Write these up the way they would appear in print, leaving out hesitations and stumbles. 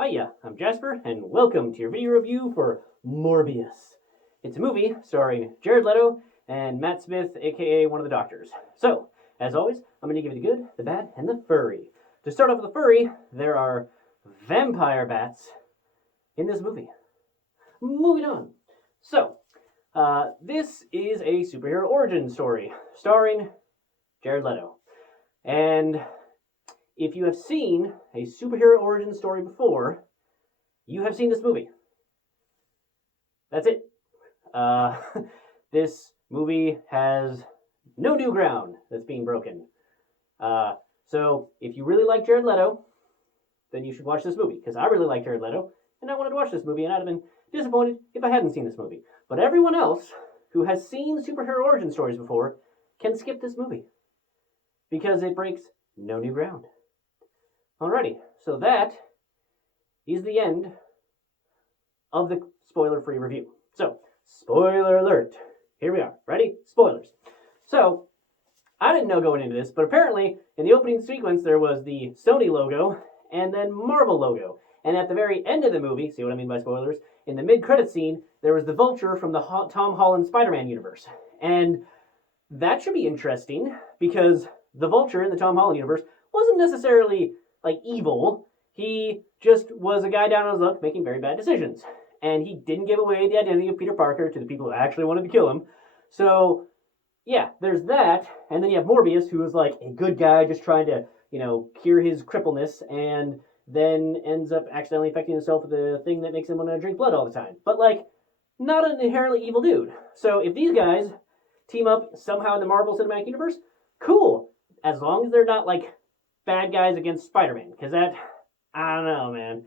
Hiya, I'm Jasper, and welcome to your video review for Morbius. It's a movie starring Jared Leto and Matt Smith, aka one of the doctors. So, as always, I'm going to give you the good, the bad, and the furry. To start off with the furry, there are vampire bats in this movie. Moving on. So, this is a superhero origin story starring Jared Leto. And if you have seen a superhero origin story before, you have seen this movie. That's it. This movie has no new ground that's being broken. So if you really like Jared Leto, then you should watch this movie, because I really like Jared Leto, and I wanted to watch this movie, and I'd have been disappointed if I hadn't seen this movie. But everyone else who has seen superhero origin stories before can skip this movie, because it breaks no new ground. Alrighty, so that is the end of the spoiler-free review. So, spoiler alert. Here we are. Ready? Spoilers. So, I didn't know going into this, but apparently in the opening sequence there was the Sony logo and then Marvel logo. And at the very end of the movie, see what I mean by spoilers, in the mid-credit scene, there was the Vulture from the Tom Holland Spider-Man universe. And that should be interesting, because the Vulture in the Tom Holland universe wasn't necessarily evil. He just was a guy down on his luck making very bad decisions. And he didn't give away the identity of Peter Parker to the people who actually wanted to kill him. So, yeah, there's that. And then you have Morbius, who is like a good guy just trying to, cure his crippleness, and then ends up accidentally infecting himself with the thing that makes him want to drink blood all the time. But, not an inherently evil dude. So if these guys team up somehow in the Marvel Cinematic Universe, cool. As long as they're not, bad guys against Spider-Man, because that, I don't know, man.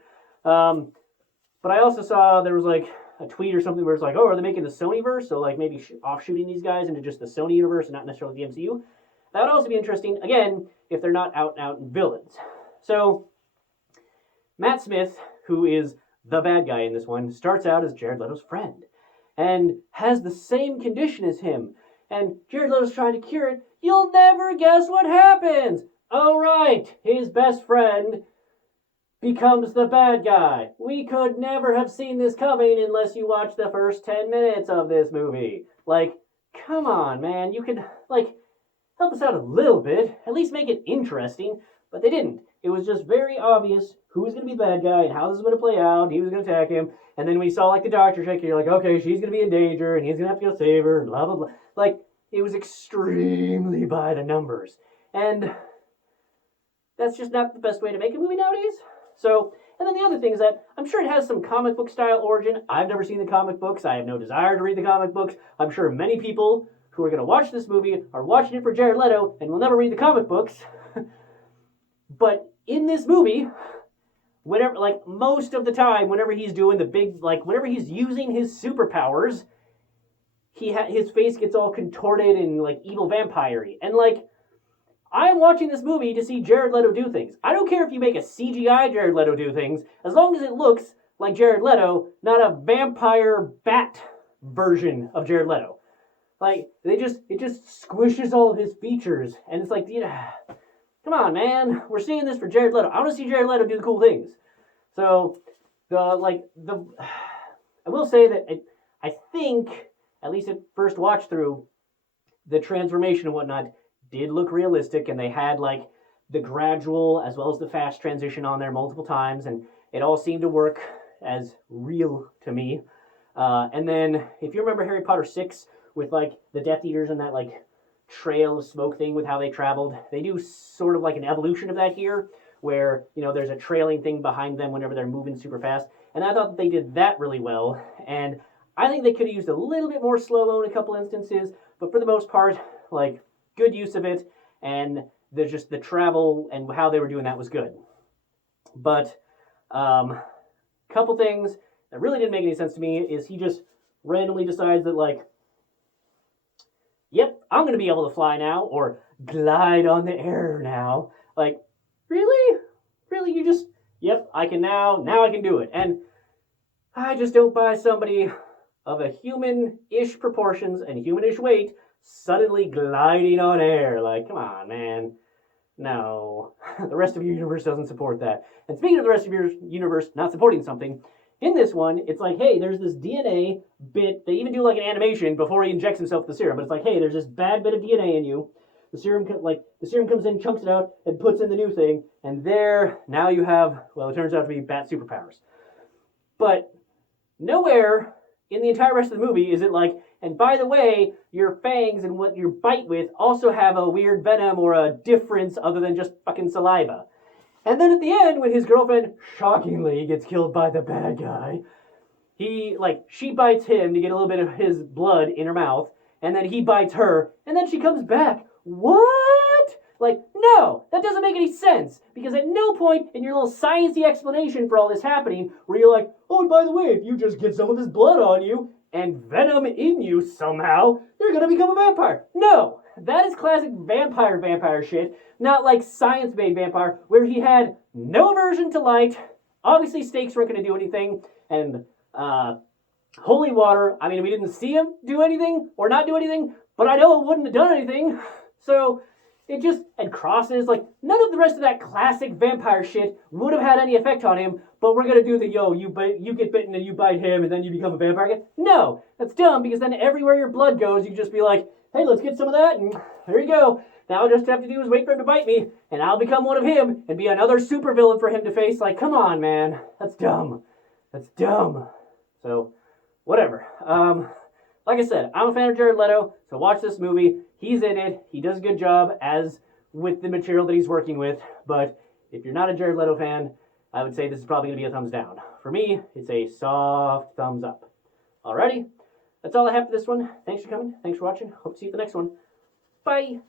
But I also saw there was a tweet or something where it's are they making the Sonyverse? So maybe offshooting these guys into just the Sony universe and not necessarily the MCU. That would also be interesting, again, if they're not out and out villains. So Matt Smith, who is the bad guy in this one, starts out as Jared Leto's friend and has the same condition as him. And Jared Leto's trying to cure it. You'll never guess what happens. Oh, right, his best friend becomes the bad guy. We could never have seen this coming unless you watch the first 10 minutes of this movie. Come on, man. You could, help us out a little bit. At least make it interesting. But they didn't. It was just very obvious who was going to be the bad guy and how this was going to play out. He was going to attack him. And then we saw, the doctor check. You're okay, she's going to be in danger, and he's going to have to go save her, and blah, blah, blah. It was extremely by the numbers. And that's just not the best way to make a movie nowadays. So, and then the other thing is that I'm sure it has some comic book style origin. I've never seen the comic books. I have no desire to read the comic books. I'm sure many people who are going to watch this movie are watching it for Jared Leto and will never read the comic books. But in this movie, whenever, most of the time, whenever he's doing the big, whenever he's using his superpowers, his face gets all contorted and, evil vampire-y. And, I'm watching this movie to see Jared Leto do things. I don't care if you make a CGI Jared Leto do things, as long as it looks like Jared Leto, not a vampire bat version of Jared Leto. It just squishes all of his features, and it's come on, man, we're seeing this for Jared Leto. I want to see Jared Leto do the cool things. So, I will say that I think, at least at first watch through, the transformation and whatnot did look realistic, and they had the gradual as well as the fast transition on there multiple times, and it all seemed to work as real to me. And then if you remember Harry Potter 6 with the Death Eaters and that trail of smoke thing with how they traveled, they do sort of an evolution of that here, where there's a trailing thing behind them whenever they're moving super fast, and I thought that they did that really well. And I think they could have used a little bit more slow-mo in a couple instances, but for the most part, good use of it, and there's just the travel and how they were doing that was good. But couple things that really didn't make any sense to me is he just randomly decides that yep, I'm going to be able to fly now, or glide on the air now. Really? Really? You just, yep, I can now I can do it. And I just don't buy somebody of a human-ish proportions and human-ish weight suddenly gliding on air. Come on, man. No, the rest of your universe doesn't support that. And speaking of the rest of your universe not supporting something, in this one, it's like, hey, there's this DNA bit. They even do like an animation before he injects himself with the serum. But it's like, hey, there's this bad bit of DNA in you. The serum comes in, chunks it out, and puts in the new thing. And there, now you have, well, it turns out to be bat superpowers. But nowhere in the entire rest of the movie is it like, and by the way, your fangs and what you bite with also have a weird venom or a difference other than just fucking saliva. And then at the end, when his girlfriend shockingly gets killed by the bad guy, she bites him to get a little bit of his blood in her mouth, and then he bites her, and then she comes back. What? Like, no, that doesn't make any sense, because at no point in your little sciencey explanation for all this happening, where you're like, oh, and by the way, if you just get some of this blood on you, and venom in you somehow, you're gonna become a vampire. No! That is classic vampire shit, not like science-made vampire, where he had no aversion to light, obviously stakes weren't going to do anything, and holy water, I mean, we didn't see him do anything, or not do anything, but I know it wouldn't have done anything, so it just, and crosses, like, none of the rest of that classic vampire shit would have had any effect on him, but we're going to do the, you get bitten and you bite him and then you become a vampire again. No, that's dumb, because then everywhere your blood goes, you can just be like, hey, let's get some of that, and there you go. Now all I just have to do is wait for him to bite me, and I'll become one of him, and be another supervillain for him to face. Like, come on, man. That's dumb. That's dumb. So, whatever. Like I said, I'm a fan of Jared Leto, so watch this movie. He's in it. He does a good job as with the material that he's working with, but if you're not a Jared Leto fan, I would say this is probably going to be a thumbs down. For me, it's a soft thumbs up. Alrighty? That's all I have for this one. Thanks for coming. Thanks for watching. Hope to see you at the next one. Bye.